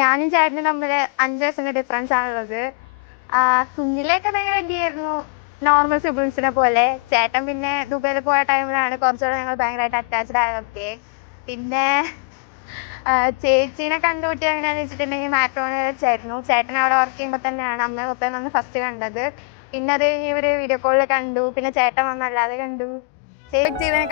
ഞാനും ചേട്ടനും തമ്മിൽ 5 വയസ്സിന്റെ ഡിഫറൻസ് ആണുള്ളത്. കുഞ്ഞിലെയൊക്കെ ഭയങ്കര അടിയായിരുന്നു, നോർമൽ സിബിൾസിനെ പോലെ. ചേട്ടൻ പിന്നെ ദുബൈയിൽ പോയ ടൈമിലാണ് കുറച്ചുകൂടെ ഞങ്ങൾ ഭയങ്കരമായിട്ട് അറ്റാച്ച്ഡ് ആയതൊക്കെ. പിന്നെ ചേച്ചീനെ കണ്ടുപിട്ടി എങ്ങനെയാണെന്ന് വെച്ചിട്ടുണ്ടെങ്കിൽ മാട്രിമോണിയിൽ വെച്ചായിരുന്നു. ചേട്ടൻ അവിടെ വർക്ക് ചെയ്യുമ്പോൾ തന്നെയാണ് അമ്മയും ഒപ്പം വന്ന് ഫസ്റ്റ് കണ്ടത്. പിന്നെ അത് കഴിഞ്ഞ് ഇവർ വീഡിയോ കോളിൽ കണ്ടു, പിന്നെ ചേട്ടൻ വന്നല്ലാതെ കണ്ടു. ചേച്ചി ചെയ്തതിനെ